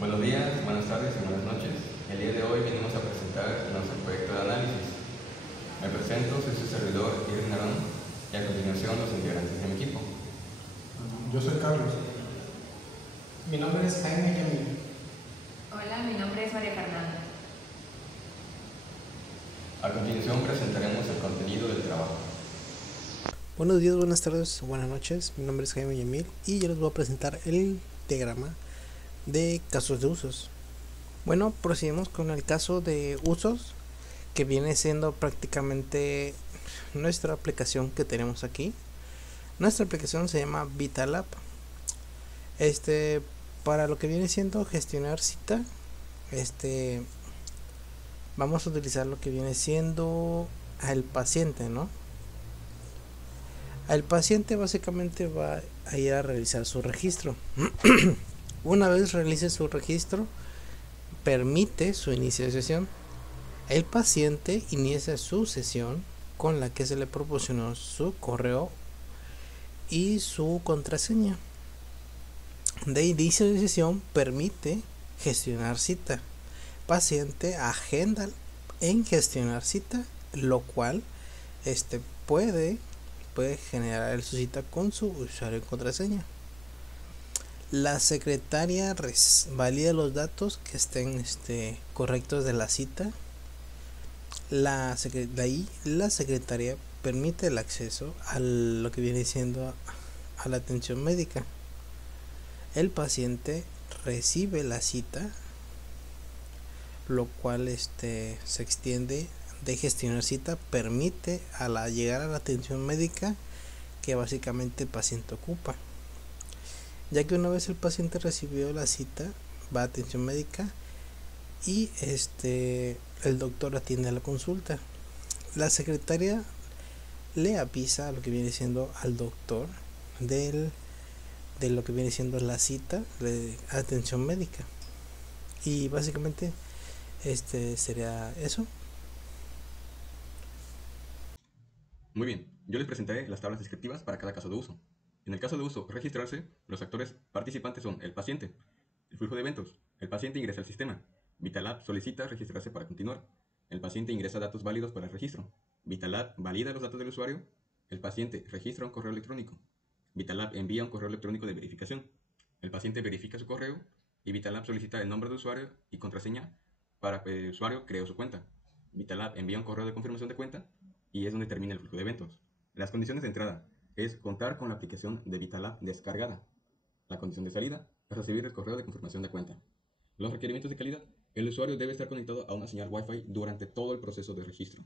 Buenos días, buenas tardes y buenas noches. El día de hoy venimos a presentar nuestro proyecto de análisis. Me presento, soy su servidor Irving Narón y a continuación los integrantes de mi equipo. Yo soy Carlos. Mi nombre es Jaime Yamil. Hola, mi nombre es María Fernanda. A continuación presentaremos el contenido del trabajo. Buenos días, buenas tardes, buenas noches. Mi nombre es Jaime Yamil y yo les voy a presentar el diagrama de casos de usos. Bueno, procedemos con el caso de usos, que viene siendo prácticamente nuestra aplicación que tenemos aquí. Nuestra aplicación se llama VitaLab. Para lo que viene siendo gestionar cita, vamos a utilizar lo que viene siendo al paciente, ¿no? El paciente básicamente va a ir a realizar su registro. Una vez realice su registro, permite su inicio de sesión. El paciente inicia su sesión con la que se le proporcionó su correo y su contraseña. De inicio de sesión permite gestionar cita. Paciente agenda en gestionar cita, lo cual puede generar su cita con su usuario y contraseña. La secretaria valida los datos que estén correctos de la cita. De ahí la secretaria permite el acceso a lo que viene siendo a la atención médica. El paciente recibe la cita, lo cual se extiende de gestionar cita, permite llegar a la atención médica que básicamente el paciente ocupa. Ya que una vez el paciente recibió la cita, va a atención médica y el doctor atiende la consulta. La secretaria le avisa lo que viene siendo al doctor de lo que viene siendo la cita de atención médica. Y básicamente sería eso. Muy bien, yo les presentaré las tablas descriptivas para cada caso de uso. En el caso de uso, registrarse, los actores participantes son el paciente, el flujo de eventos, el paciente ingresa al sistema, VitaLab solicita registrarse para continuar, el paciente ingresa datos válidos para el registro, VitaLab valida los datos del usuario, el paciente registra un correo electrónico, VitaLab envía un correo electrónico de verificación, el paciente verifica su correo y VitaLab solicita el nombre de usuario y contraseña para que el usuario cree su cuenta. VitaLab envía un correo de confirmación de cuenta y es donde termina el flujo de eventos. Las condiciones de entrada es contar con la aplicación de VitaLab descargada. La condición de salida es recibir el correo de confirmación de cuenta. Los requerimientos de calidad. El usuario debe estar conectado a una señal Wi-Fi durante todo el proceso de registro.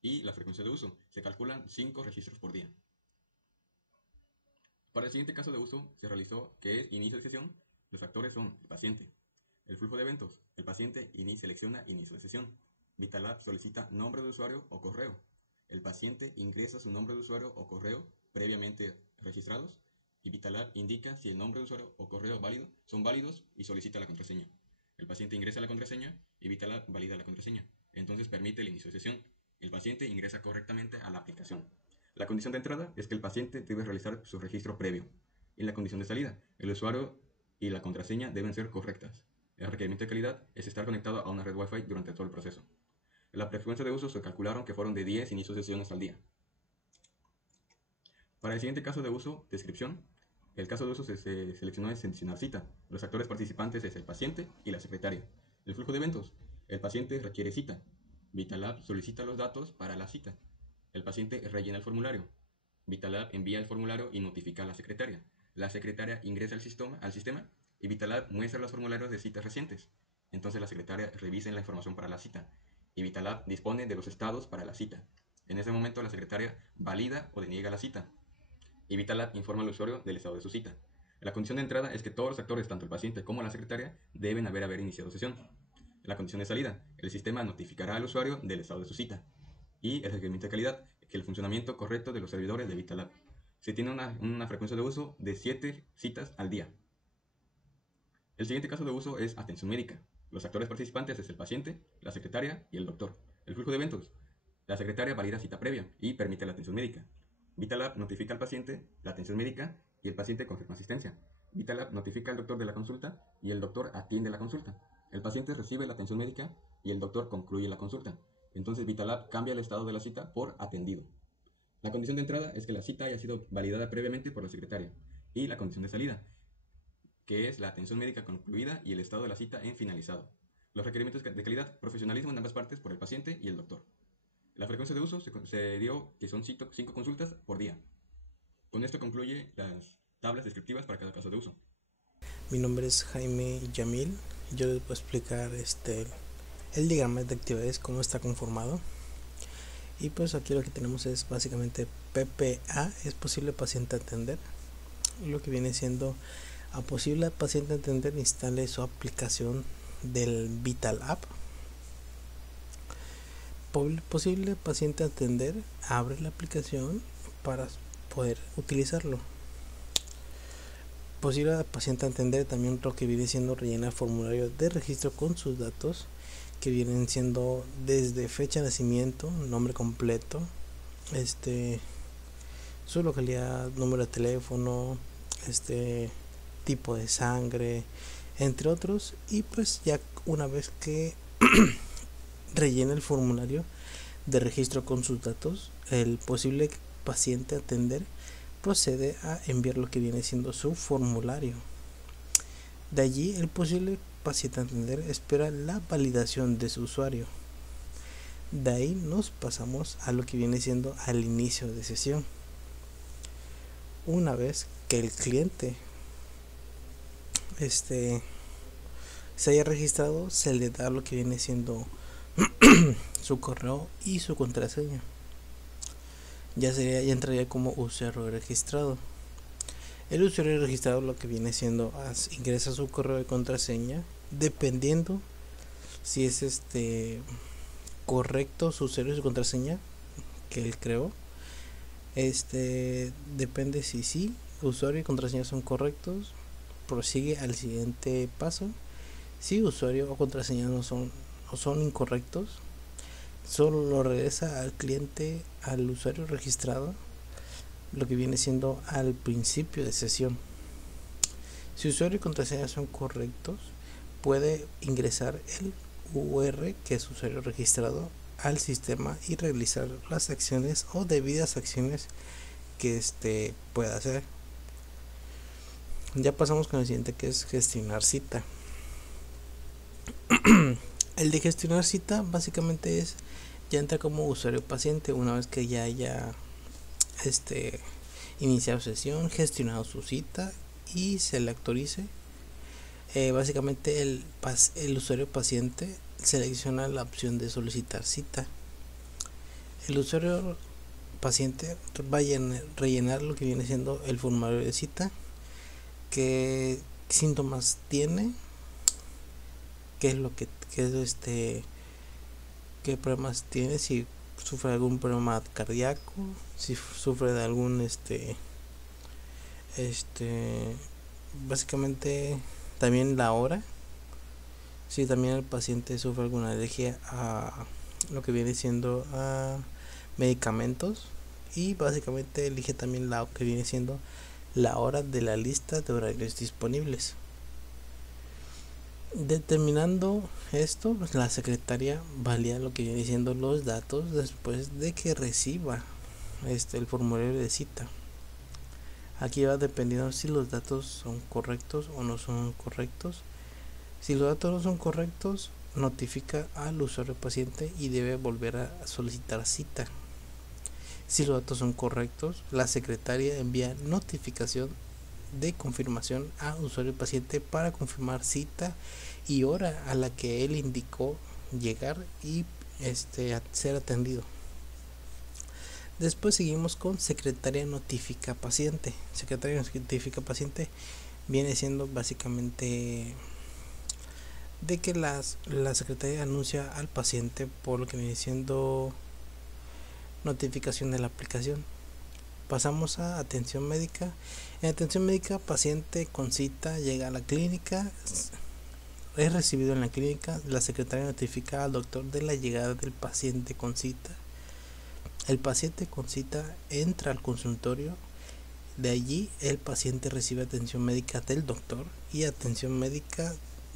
Y la frecuencia de uso. Se calculan 5 registros por día. Para el siguiente caso de uso se realizó que es inicio de sesión. Los actores son el paciente. El flujo de eventos. El paciente selecciona inicio de sesión. VitaLab solicita nombre de usuario o correo. El paciente ingresa su nombre de usuario o correo previamente registrados y VitaLab indica si el nombre de usuario o correo son válidos y solicita la contraseña. El paciente ingresa la contraseña y VitaLab valida la contraseña. Entonces permite el inicio de sesión. El paciente ingresa correctamente a la aplicación. La condición de entrada es que el paciente debe realizar su registro previo. Y la condición de salida, el usuario y la contraseña deben ser correctas. El requerimiento de calidad es estar conectado a una red Wi-Fi durante todo el proceso. La frecuencia de uso se calcularon que fueron de 10 inicios de sesiones al día. Para el siguiente caso de uso, descripción, el caso de uso se seleccionó en seleccionar cita. Los actores participantes es el paciente y la secretaria. El flujo de eventos, el paciente requiere cita. VitaLab solicita los datos para la cita. El paciente rellena el formulario. VitaLab envía el formulario y notifica a la secretaria. La secretaria ingresa al sistema y VitaLab muestra los formularios de citas recientes. Entonces la secretaria revisa la información para la cita y VitaLab dispone de los estados para la cita. En ese momento la secretaria valida o deniega la cita y VitaLab informa al usuario del estado de su cita. La condición de entrada es que todos los actores, tanto el paciente como la secretaria, deben haber iniciado sesión. La condición de salida, el sistema notificará al usuario del estado de su cita. Y el requerimiento de calidad, que el funcionamiento correcto de los servidores de VitaLab. Se tiene una frecuencia de uso de 7 citas al día. El siguiente caso de uso es atención médica. Los actores participantes es el paciente, la secretaria y el doctor. El flujo de eventos. La secretaria valida cita previa y permite la atención médica. VitaLab notifica al paciente la atención médica y el paciente confirma asistencia. Vitalab notifica al doctor de la consulta y el doctor atiende la consulta. El paciente recibe la atención médica y el doctor concluye la consulta. Entonces Vitalab cambia el estado de la cita por atendido. La condición de entrada es que la cita haya sido validada previamente por la secretaria. Y la condición de salida, que es la atención médica concluida y el estado de la cita en finalizado. Los requerimientos de calidad, profesionalismo en ambas partes por el paciente y el doctor. La frecuencia de uso se dio que son 5 consultas por día. Con esto concluye las tablas descriptivas para cada caso de uso. Mi nombre es Jaime Yamil. Yo les voy a explicar el diagrama de actividades, cómo está conformado. Y pues aquí lo que tenemos es básicamente PPA, es posible paciente atender. Lo que viene siendo a posible paciente atender, instale su aplicación del Vitalab. Posible paciente atender, abre la aplicación para poder utilizarlo. Posible paciente atender también lo que viene siendo rellenar formulario de registro con sus datos, que vienen siendo desde fecha de nacimiento, nombre completo, su localidad, número de teléfono, tipo de sangre, entre otros. Y pues ya una vez que rellena el formulario de registro con sus datos, el posible paciente a atender procede a enviar lo que viene siendo su formulario. De allí el posible paciente a atender espera la validación de su usuario. De ahí nos pasamos a lo que viene siendo al inicio de sesión. Una vez que el cliente se haya registrado, se le da lo que viene siendo su correo y su contraseña. Ya entraría como usuario registrado. El usuario registrado lo que viene siendo ingresa su correo y contraseña, dependiendo si es correcto su usuario y su contraseña que él creó. Depende si sí, usuario y contraseña son correctos, prosigue al siguiente paso. Si usuario o contraseña no son incorrectos, solo lo regresa al cliente, al usuario registrado, lo que viene siendo al principio de sesión. Si usuario y contraseña son correctos, puede ingresar el UR, que es usuario registrado, al sistema y realizar las acciones o debidas acciones que pueda hacer. Ya pasamos con el siguiente, que es gestionar cita. El de gestionar cita básicamente ya entra como usuario paciente una vez que ya haya iniciado sesión, gestionado su cita y se le autorice. Básicamente el usuario paciente selecciona la opción de solicitar cita. El usuario paciente va a rellenar lo que viene siendo el formulario de cita, qué síntomas tiene, qué problemas tiene, si sufre algún problema cardíaco, si sufre de algún básicamente también la hora, si también el paciente sufre alguna alergia a lo que viene siendo a medicamentos, y básicamente elige también la que viene siendo la hora de la lista de horarios disponibles. Determinando esto, pues la secretaria valida lo que viene siendo los datos después de que reciba el formulario de cita. Aquí va dependiendo si los datos son correctos o no son correctos. Si los datos no son correctos, notifica al usuario paciente y debe volver a solicitar cita. Si los datos son correctos, la secretaria envía notificación de confirmación a usuario paciente para confirmar cita y hora a la que él indicó llegar y ser atendido. Después seguimos con secretaria notifica paciente. Secretaria notifica paciente viene siendo básicamente de que la secretaria anuncia al paciente por lo que viene siendo notificación de la aplicación. Pasamos a atención médica. En atención médica, paciente con cita llega a la clínica, es recibido en la clínica, la secretaria notifica al doctor de la llegada del paciente con cita. El paciente con cita entra al consultorio, De allí el paciente recibe atención médica del doctor y atención médica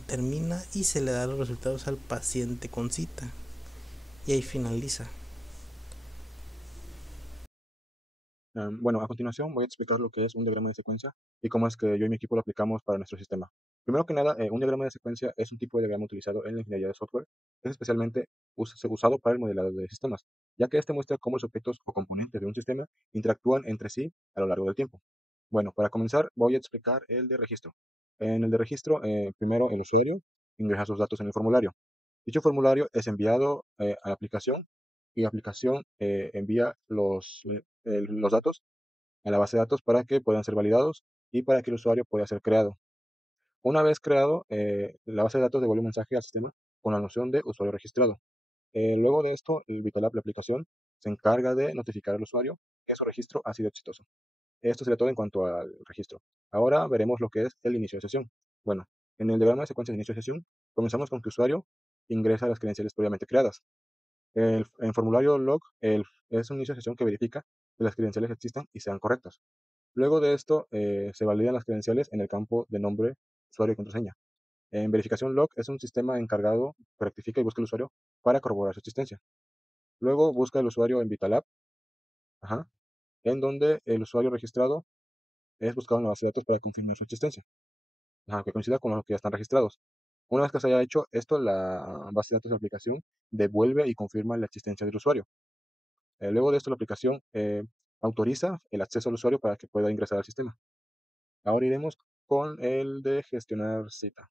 termina y se le da los resultados al paciente con cita. Y ahí finaliza. Bueno, a continuación voy a explicar lo que es un diagrama de secuencia y cómo es que yo y mi equipo lo aplicamos para nuestro sistema. Primero que nada, un diagrama de secuencia es un tipo de diagrama utilizado en la ingeniería de software, que es especialmente usado para el modelado de sistemas, ya que este muestra cómo los objetos o componentes de un sistema interactúan entre sí a lo largo del tiempo. Bueno, para comenzar voy a explicar el de registro. En el de registro, primero el usuario ingresa sus datos en el formulario. Dicho formulario es enviado a la aplicación y la aplicación envía los datos a la base de datos para que puedan ser validados y para que el usuario pueda ser creado. Una vez creado, la base de datos devuelve un mensaje al sistema con la noción de usuario registrado. Luego de esto, el VitalApp, la aplicación, se encarga de notificar al usuario que su registro ha sido exitoso. Esto sería todo en cuanto al registro. Ahora veremos lo que es el inicio de sesión. Bueno, en el diagrama de secuencia de inicio de sesión, comenzamos con que el usuario ingresa las credenciales previamente creadas. En formulario log es un inicio de sesión que verifica que las credenciales existan y sean correctas. Luego de esto, se validan las credenciales en el campo de nombre, usuario y contraseña. En verificación log es un sistema encargado que rectifica y busca el usuario para corroborar su existencia. Luego busca el usuario en VitalApp, en donde el usuario registrado es buscado en la base de datos para confirmar su existencia, que coincida con los que ya están registrados. Una vez que se haya hecho esto, la base de datos de la aplicación devuelve y confirma la existencia del usuario. Luego de esto, la aplicación autoriza el acceso al usuario para que pueda ingresar al sistema. Ahora iremos con el de gestionar cita.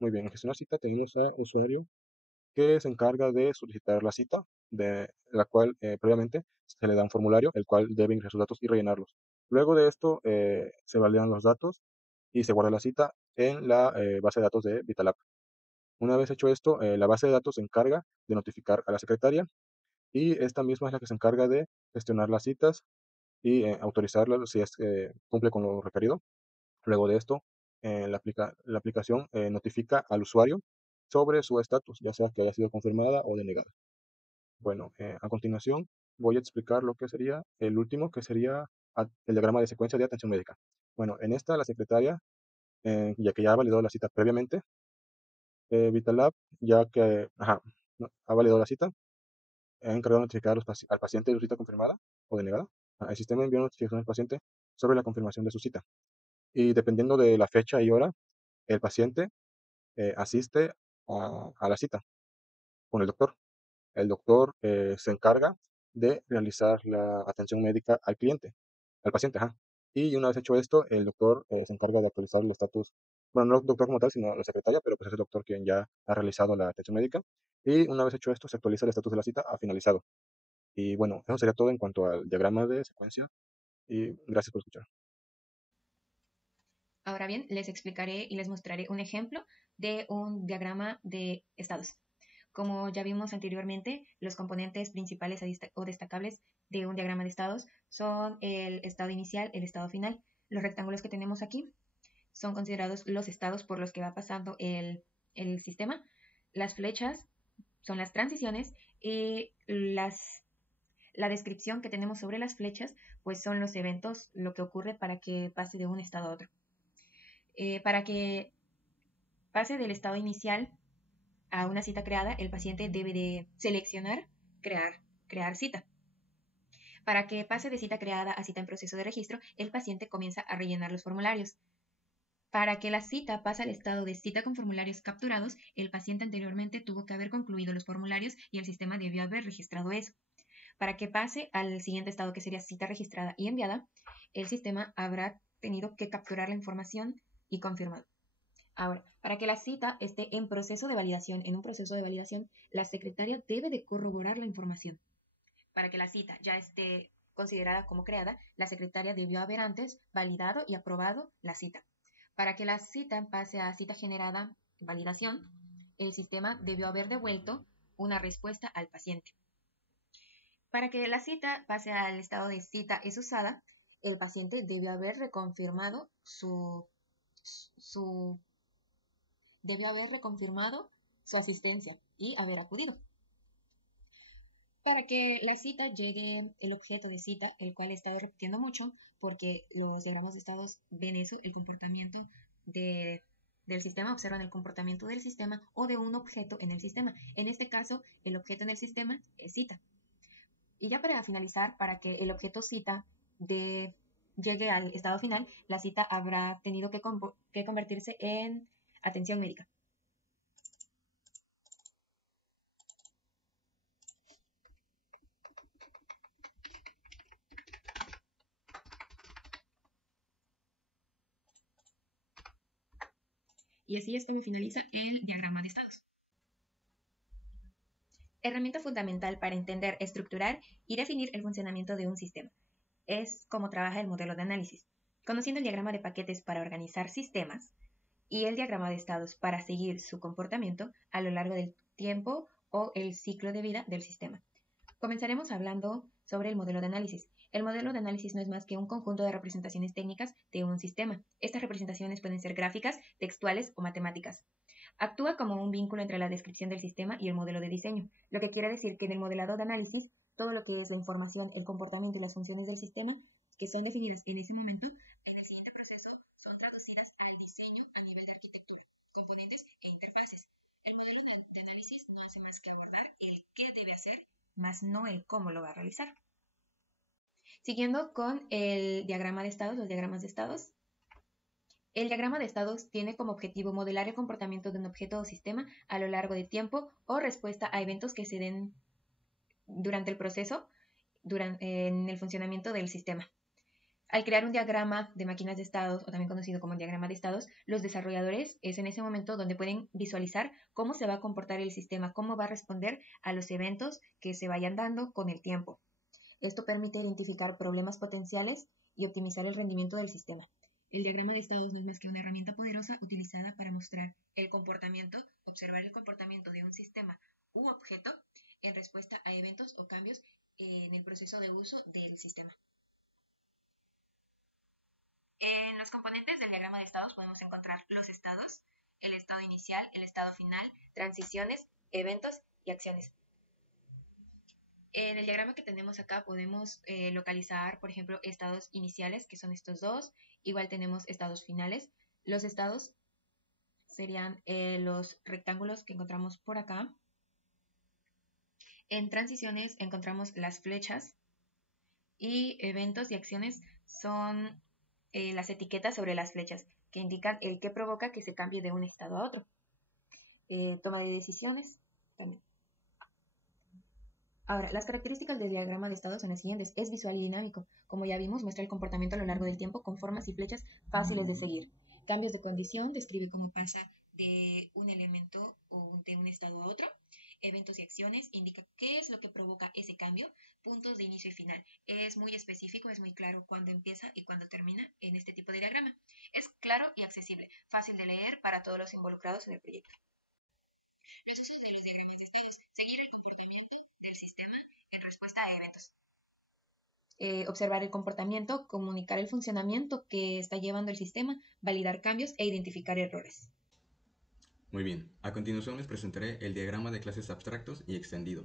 Muy bien, en gestionar cita tenemos a usuario que se encarga de solicitar la cita, de la cual previamente se le da un formulario, el cual debe ingresar sus datos y rellenarlos. Luego de esto, se validan los datos y se guarda la cita en la base de datos de VitalApp. Una vez hecho esto, la base de datos se encarga de notificar a la secretaria y esta misma es la que se encarga de gestionar las citas y autorizarlas si es que cumple con lo requerido. Luego de esto, la aplicación notifica al usuario sobre su estatus, ya sea que haya sido confirmada o denegada. Bueno, a continuación voy a explicar lo que sería el último, que sería el diagrama de secuencia de atención médica. Bueno, en esta la secretaria, ya que ya ha validado la cita previamente, VitalApp, ya que no, ha validado la cita, ha encargado de notificar al paciente de su cita confirmada o denegada. El sistema envía una notificación al paciente sobre la confirmación de su cita. Y dependiendo de la fecha y hora, el paciente asiste a la cita con el doctor. El doctor se encarga de realizar la atención médica al cliente, al paciente. Y una vez hecho esto, el doctor se encarga de actualizar el estatus. Bueno, no el doctor como tal, sino la secretaria, pero pues es el doctor quien ya ha realizado la atención médica. Y una vez hecho esto, se actualiza el estatus de la cita a finalizado. Y bueno, eso sería todo en cuanto al diagrama de secuencia. Y gracias por escuchar. Ahora bien, les explicaré y les mostraré un ejemplo de un diagrama de estados. Como ya vimos anteriormente, los componentes principales o destacables de un diagrama de estados son el estado inicial, el estado final. Los rectángulos que tenemos aquí son considerados los estados por los que va pasando el sistema. Las flechas son las transiciones y la descripción que tenemos sobre las flechas pues son los eventos, lo que ocurre para que pase de un estado a otro. Para que pase del estado inicial a una cita creada, el paciente debe de seleccionar crear cita. Para que pase de cita creada a cita en proceso de registro, el paciente comienza a rellenar los formularios. Para que la cita pase al estado de cita con formularios capturados, el paciente anteriormente tuvo que haber concluido los formularios y el sistema debió haber registrado eso. Para que pase al siguiente estado, que sería cita registrada y enviada, el sistema habrá tenido que capturar la información y confirmado. Ahora, para que la cita esté en proceso de validación, en un proceso de validación, la secretaria debe de corroborar la información. Para que la cita ya esté considerada como creada, la secretaria debió haber antes validado y aprobado la cita. Para que la cita pase a cita generada, validación, el sistema debió haber devuelto una respuesta al paciente. Para que la cita pase al estado de cita es usada, el paciente debió haber reconfirmado debió haber reconfirmado su asistencia y haber acudido. Para que la cita llegue el objeto de cita, el cual está repitiendo mucho, porque los diagramas de estados ven eso, el comportamiento del sistema, observan el comportamiento del sistema o de un objeto en el sistema. En este caso, el objeto en el sistema es cita. Y ya para finalizar, para que el objeto cita llegue al estado final, la cita habrá tenido que convertirse en atención médica. Y así es como finaliza el diagrama de estados. Herramienta fundamental para entender, estructurar y definir el funcionamiento de un sistema. Es cómo trabaja el modelo de análisis. Conociendo el diagrama de paquetes para organizar sistemas y el diagrama de estados para seguir su comportamiento a lo largo del tiempo o el ciclo de vida del sistema. Comenzaremos hablando sobre el modelo de análisis. El modelo de análisis no es más que un conjunto de representaciones técnicas de un sistema. Estas representaciones pueden ser gráficas, textuales o matemáticas. Actúa como un vínculo entre la descripción del sistema y el modelo de diseño, lo que quiere decir que en el modelado de análisis, todo lo que es la información, el comportamiento y las funciones del sistema, que son definidas en ese momento, en el siguiente proceso son traducidas al diseño a nivel de arquitectura, componentes e interfaces. El modelo de análisis no hace más que abordar el qué debe hacer, más no el cómo lo va a realizar. Siguiendo con el diagrama de estados, los diagramas de estados. El diagrama de estados tiene como objetivo modelar el comportamiento de un objeto o sistema a lo largo de tiempo o respuesta a eventos que se den durante el proceso, en el funcionamiento del sistema. Al crear un diagrama de máquinas de estados, o también conocido como diagrama de estados, los desarrolladores es en ese momento donde pueden visualizar cómo se va a comportar el sistema, cómo va a responder a los eventos que se vayan dando con el tiempo. Esto permite identificar problemas potenciales y optimizar el rendimiento del sistema. El diagrama de estados no es más que una herramienta poderosa utilizada para mostrar el comportamiento, observar el comportamiento de un sistema u objeto en respuesta a eventos o cambios en el proceso de uso del sistema. En los componentes del diagrama de estados podemos encontrar los estados, el estado inicial, el estado final, transiciones, eventos y acciones. En el diagrama que tenemos acá podemos localizar, por ejemplo, estados iniciales, que son estos dos. Igual tenemos estados finales. Los estados serían los rectángulos que encontramos por acá. En transiciones encontramos las flechas. Y eventos y acciones son las etiquetas sobre las flechas, que indican el que provoca que se cambie de un estado a otro. Toma de decisiones también. Ahora, las características del diagrama de estados son las siguientes. Es visual y dinámico. Como ya vimos, muestra el comportamiento a lo largo del tiempo con formas y flechas fáciles de seguir. Cambios de condición, describe cómo pasa de un elemento o de un estado a otro. Eventos y acciones, indica qué es lo que provoca ese cambio. Puntos de inicio y final. Es muy específico, es muy claro cuándo empieza y cuándo termina en este tipo de diagrama. Es claro y accesible, fácil de leer para todos los involucrados en el proyecto. Observar el comportamiento, comunicar el funcionamiento que está llevando el sistema, validar cambios e identificar errores. Muy bien, a continuación les presentaré el diagrama de clases abstractos y extendido.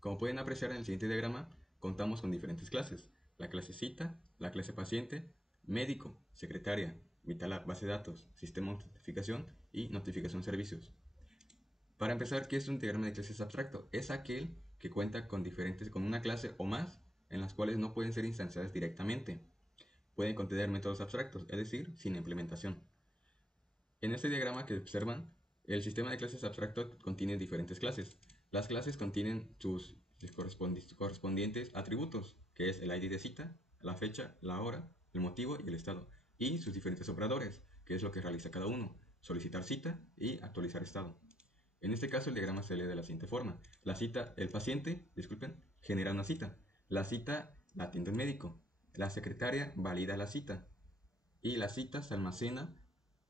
Como pueden apreciar en el siguiente diagrama, contamos con diferentes clases: la clase cita, la clase paciente, médico, secretaria, Vitalab, base de datos, sistema de notificación y notificación servicios. Para empezar, ¿qué es un diagrama de clases abstracto? Es aquel que cuenta con una clase o más en las cuales no pueden ser instanciadas directamente. Pueden contener métodos abstractos, es decir, sin implementación. En este diagrama que observan, el sistema de clases abstracto contiene diferentes clases. Las clases contienen sus correspondientes atributos, que es el ID de cita, la fecha, la hora, el motivo y el estado, y sus diferentes operadores, que es lo que realiza cada uno: solicitar cita y actualizar estado. En este caso el diagrama se lee de la siguiente forma. El paciente, genera una cita. La cita la atiende el médico. La secretaria valida la cita. Y la cita se almacena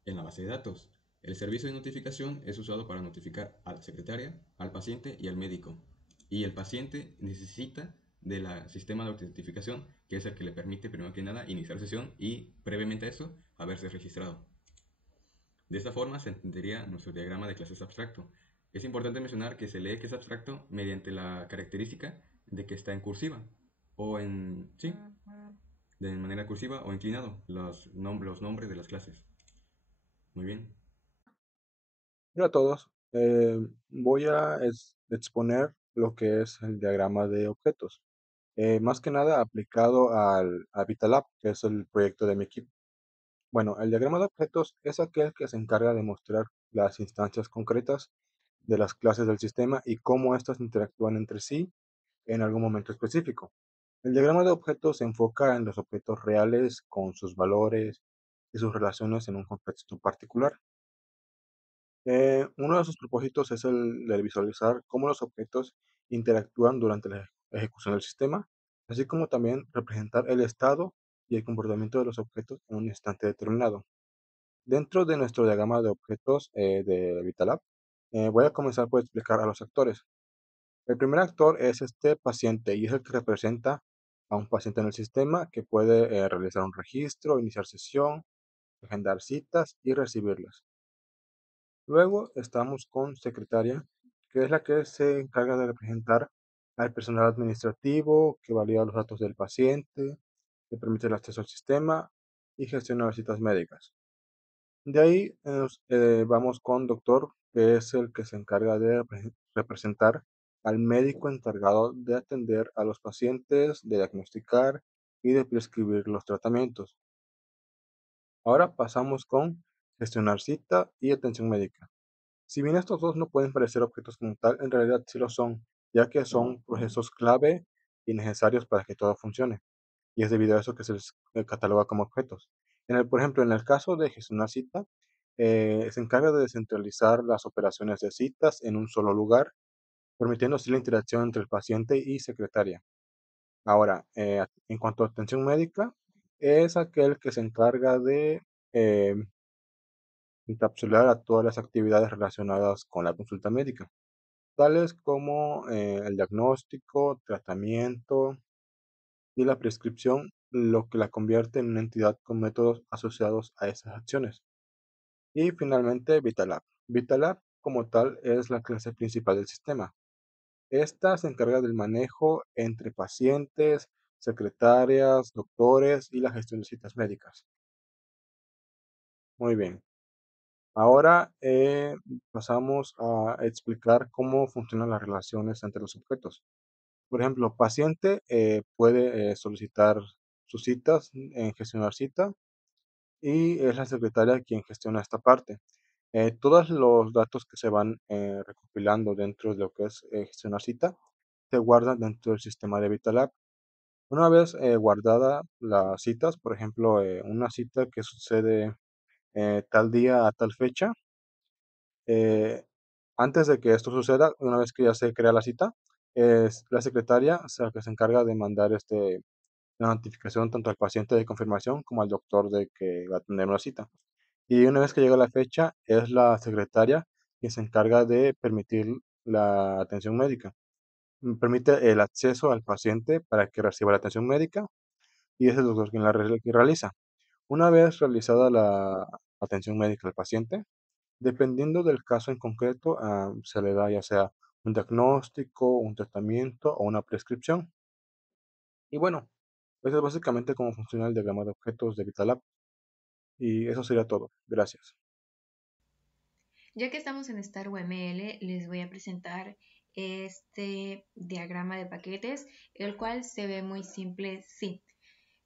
en la base de datos. El servicio de notificación es usado para notificar a la secretaria, al paciente y al médico. Y el paciente necesita del sistema de autentificación, que es el que le permite, primero que nada, iniciar sesión y, previamente a eso, haberse registrado. De esta forma se entendería nuestro diagrama de clases abstracto. Es importante mencionar que se lee que es abstracto mediante la característica de que está en cursiva o sí, de manera cursiva o inclinado los nombres de las clases. Muy bien. Hola a todos. Voy a exponer lo que es el diagrama de objetos. Más que nada aplicado a VitaLab, que es el proyecto de mi equipo. Bueno, el diagrama de objetos es aquel que se encarga de mostrar las instancias concretas de las clases del sistema y cómo éstas interactúan entre sí en algún momento específico. El diagrama de objetos se enfoca en los objetos reales con sus valores y sus relaciones en un contexto particular. Uno de sus propósitos es el de visualizar cómo los objetos interactúan durante la ejecución del sistema, así como también representar el estado y el comportamiento de los objetos en un instante determinado. Dentro de nuestro diagrama de objetos de VitaLab, voy a comenzar por explicar a los actores. El primer actor es este paciente y es el que representa a un paciente en el sistema que puede realizar un registro, iniciar sesión, agendar citas y recibirlas. Luego estamos con secretaria, que es la que se encarga de representar al personal administrativo que valida los datos del paciente, le permite el acceso al sistema y gestiona las citas médicas. De ahí vamos con doctor, que es el que se encarga de representar al médico encargado de atender a los pacientes, de diagnosticar y de prescribir los tratamientos. Ahora pasamos con gestionar cita y atención médica. Si bien estos dos no pueden parecer objetos como tal, en realidad sí lo son, ya que son procesos clave y necesarios para que todo funcione, y es debido a eso que se les cataloga como objetos. Por ejemplo, en el caso de gestionar cita, se encarga de descentralizar las operaciones de citas en un solo lugar, permitiendo así la interacción entre el paciente y secretaria. Ahora, en cuanto a atención médica, es aquel que se encarga de eh, encapsular a todas las actividades relacionadas con la consulta médica, tales como el diagnóstico, tratamiento y la prescripción, lo que la convierte en una entidad con métodos asociados a esas acciones. Y finalmente, VitaLab. VitaLab como tal es la clase principal del sistema. Esta se encarga del manejo entre pacientes, secretarias, doctores y la gestión de citas médicas. Muy bien. Ahora pasamos a explicar cómo funcionan las relaciones entre los objetos. Por ejemplo, paciente puede solicitar sus citas en gestionar cita y es la secretaria quien gestiona esta parte. Todos los datos que se van recopilando dentro de lo que es gestionar cita se guardan dentro del sistema de VitaLab. Una vez guardada las citas, por ejemplo, una cita que sucede tal día a tal fecha, eh, antes de que esto suceda, una vez que ya se crea la cita, es la secretaria la que se encarga de mandar la notificación tanto al paciente de confirmación como al doctor de que va a tener una cita. Y una vez que llega la fecha, es la secretaria quien se encarga de permitir la atención médica. Permite el acceso al paciente para que reciba la atención médica y es el doctor quien quien realiza. Una vez realizada la atención médica al paciente, dependiendo del caso en concreto, se le da ya sea un diagnóstico, un tratamiento o una prescripción. Y bueno, eso es básicamente cómo funciona el diagrama de objetos de VitaLab. Y eso sería todo. Gracias. Ya que estamos en Star UML, les voy a presentar este diagrama de paquetes, el cual se ve muy simple, sí,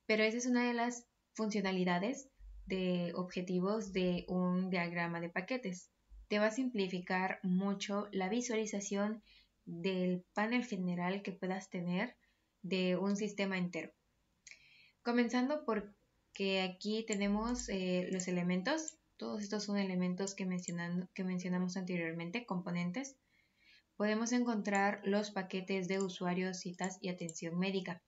pero esa es una de las funcionalidades de objetivos de un diagrama de paquetes. Te va a simplificar mucho la visualización del panel general que puedas tener de un sistema entero. Comenzando porque aquí tenemos los elementos. Todos estos son elementos que mencionamos anteriormente, componentes. Podemos encontrar los paquetes de usuarios, citas y atención médica.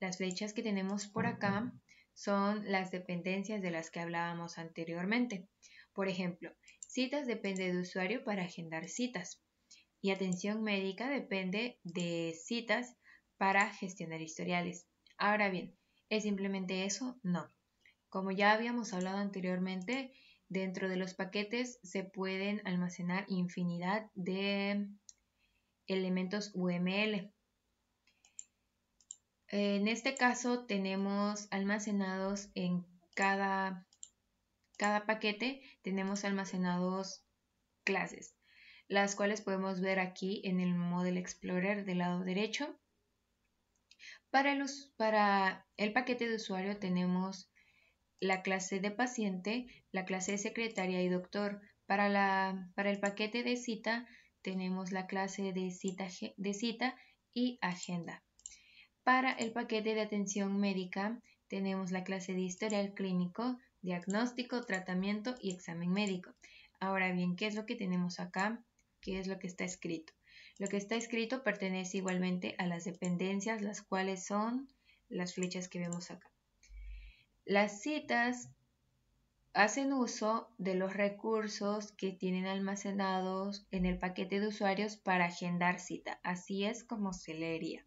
Las flechas que tenemos por acá son las dependencias de las que hablábamos anteriormente. Por ejemplo, citas depende de usuario para agendar citas y atención médica depende de citas para gestionar historiales. Ahora bien, ¿es simplemente eso? No. Como ya habíamos hablado anteriormente, dentro de los paquetes se pueden almacenar infinidad de elementos UML. En este caso tenemos almacenados en cada paquete, tenemos almacenados clases, las cuales podemos ver aquí en el Model Explorer del lado derecho. Para el paquete de usuario tenemos la clase de paciente, la clase de secretaria y doctor. Para el paquete de cita tenemos la clase de cita y agenda. Para el paquete de atención médica tenemos la clase de historial clínico, diagnóstico, tratamiento y examen médico. Ahora bien, ¿qué es lo que tenemos acá? ¿Qué es lo que está escrito? Lo que está escrito pertenece igualmente a las dependencias, las cuales son las flechas que vemos acá. Las citas hacen uso de los recursos que tienen almacenados en el paquete de usuarios para agendar cita. Así es como se leería.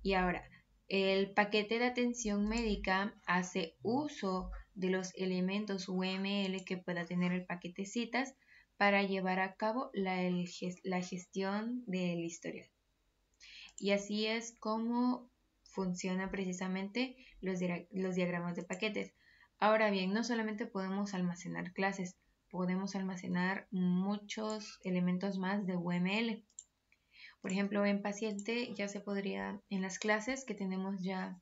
Y ahora, el paquete de atención médica hace uso de los elementos UML que pueda tener el paquete citas para llevar a cabo la gestión del historial. Y así es como funcionan precisamente los diagramas de paquetes. Ahora bien, no solamente podemos almacenar clases, podemos almacenar muchos elementos más de UML. Por ejemplo, en paciente ya se podría, en las clases que tenemos ya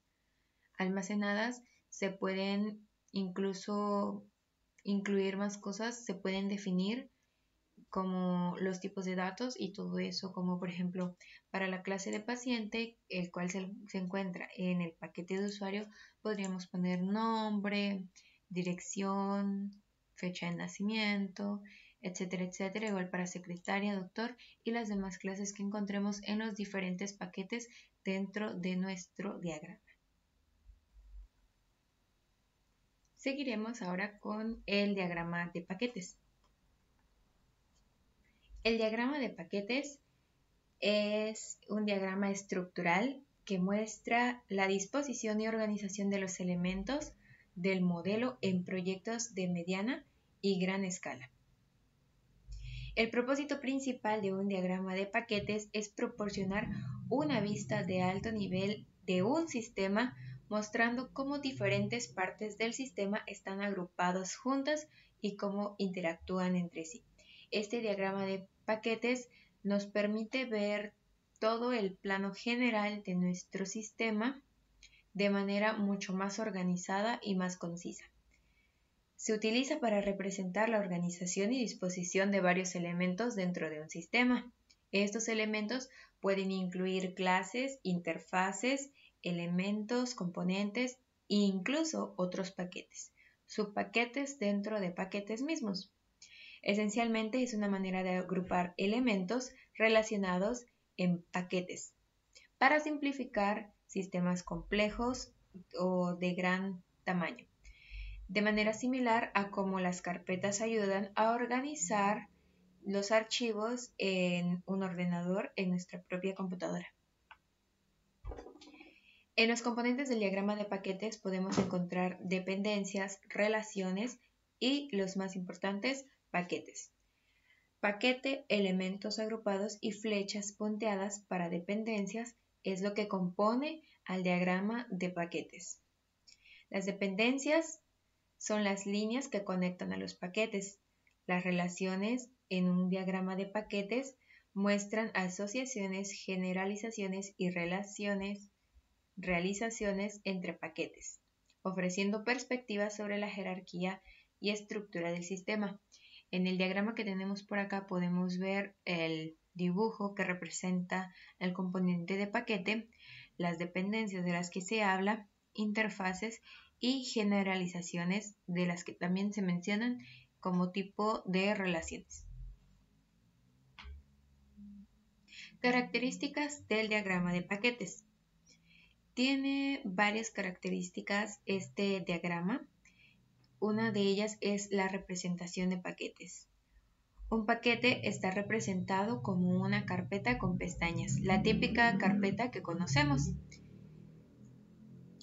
almacenadas, se pueden incluso incluir más cosas, se pueden definir como los tipos de datos y todo eso, como por ejemplo para la clase de paciente, el cual se encuentra en el paquete de usuario, podríamos poner nombre, dirección, fecha de nacimiento, etcétera, etcétera, igual para secretaria, doctor y las demás clases que encontremos en los diferentes paquetes dentro de nuestro diagrama. Seguiremos ahora con el diagrama de paquetes. El diagrama de paquetes es un diagrama estructural que muestra la disposición y organización de los elementos del modelo en proyectos de mediana y gran escala. El propósito principal de un diagrama de paquetes es proporcionar una vista de alto nivel de un sistema, mostrando cómo diferentes partes del sistema están agrupadas juntas y cómo interactúan entre sí. Este diagrama de paquetes nos permite ver todo el plano general de nuestro sistema de manera mucho más organizada y más concisa. Se utiliza para representar la organización y disposición de varios elementos dentro de un sistema. Estos elementos pueden incluir clases, interfaces, elementos, componentes e incluso otros paquetes, subpaquetes dentro de paquetes mismos. Esencialmente es una manera de agrupar elementos relacionados en paquetes para simplificar sistemas complejos o de gran tamaño, de manera similar a cómo las carpetas ayudan a organizar los archivos en un ordenador en nuestra propia computadora. En los componentes del diagrama de paquetes podemos encontrar dependencias, relaciones y, los más importantes, paquetes. Paquete, elementos agrupados y flechas punteadas para dependencias es lo que compone al diagrama de paquetes. Las dependencias son las líneas que conectan a los paquetes. Las relaciones en un diagrama de paquetes muestran asociaciones, generalizaciones y realizaciones entre paquetes, ofreciendo perspectivas sobre la jerarquía y estructura del sistema. En el diagrama que tenemos por acá podemos ver el dibujo que representa el componente de paquete, las dependencias de las que se habla, interfaces y generalizaciones de las que también se mencionan como tipo de relaciones. Características del diagrama de paquetes. Tiene varias características este diagrama. Una de ellas es la representación de paquetes. Un paquete está representado como una carpeta con pestañas, la típica carpeta que conocemos.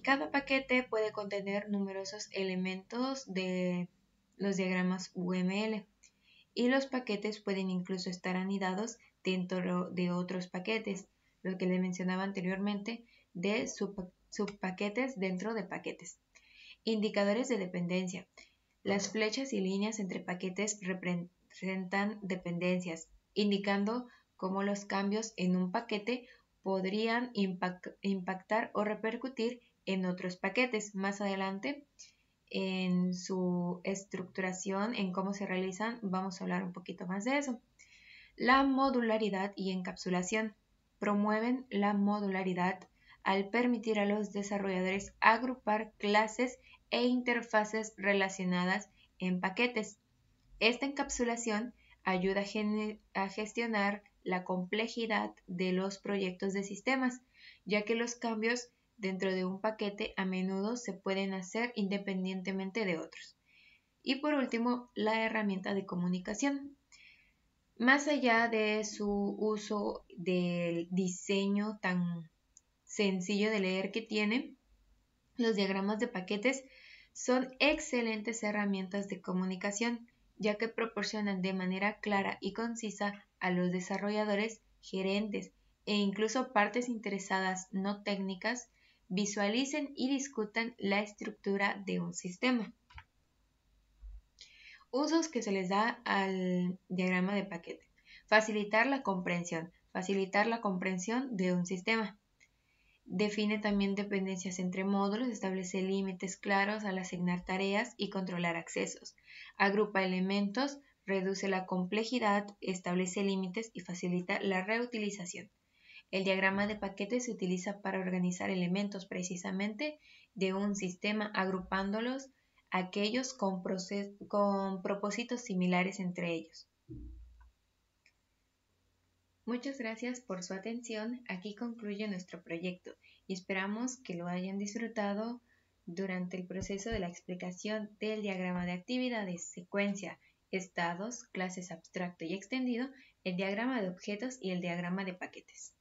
Cada paquete puede contener numerosos elementos de los diagramas UML y los paquetes pueden incluso estar anidados dentro de otros paquetes. Lo que le mencionaba anteriormente de subpaquetes dentro de paquetes. Indicadores de dependencia. Las flechas y líneas entre paquetes representan dependencias, indicando cómo los cambios en un paquete podrían impactar o repercutir en otros paquetes. Más adelante, en su estructuración, en cómo se realizan, vamos a hablar un poquito más de eso. La modularidad y encapsulación. Promueven la modularidad al permitir a los desarrolladores agrupar clases e interfaces relacionadas en paquetes. Esta encapsulación ayuda a gestionar la complejidad de los proyectos de sistemas, ya que los cambios dentro de un paquete a menudo se pueden hacer independientemente de otros. Y por último, la herramienta de comunicación. Más allá de su uso del diseño tan sencillo de leer que tiene, los diagramas de paquetes son excelentes herramientas de comunicación, ya que proporcionan de manera clara y concisa a los desarrolladores, gerentes e incluso partes interesadas no técnicas visualicen y discutan la estructura de un sistema. Usos que se les da al diagrama de paquete. Facilitar la comprensión de un sistema. Define también dependencias entre módulos, establece límites claros al asignar tareas y controlar accesos. Agrupa elementos, reduce la complejidad, establece límites y facilita la reutilización. El diagrama de paquetes se utiliza para organizar elementos precisamente de un sistema, agrupándolos aquellos con propósitos similares entre ellos. Muchas gracias por su atención. Aquí concluye nuestro proyecto y esperamos que lo hayan disfrutado durante el proceso de la explicación del diagrama de actividades, secuencia, estados, clases abstracto y extendido, el diagrama de objetos y el diagrama de paquetes.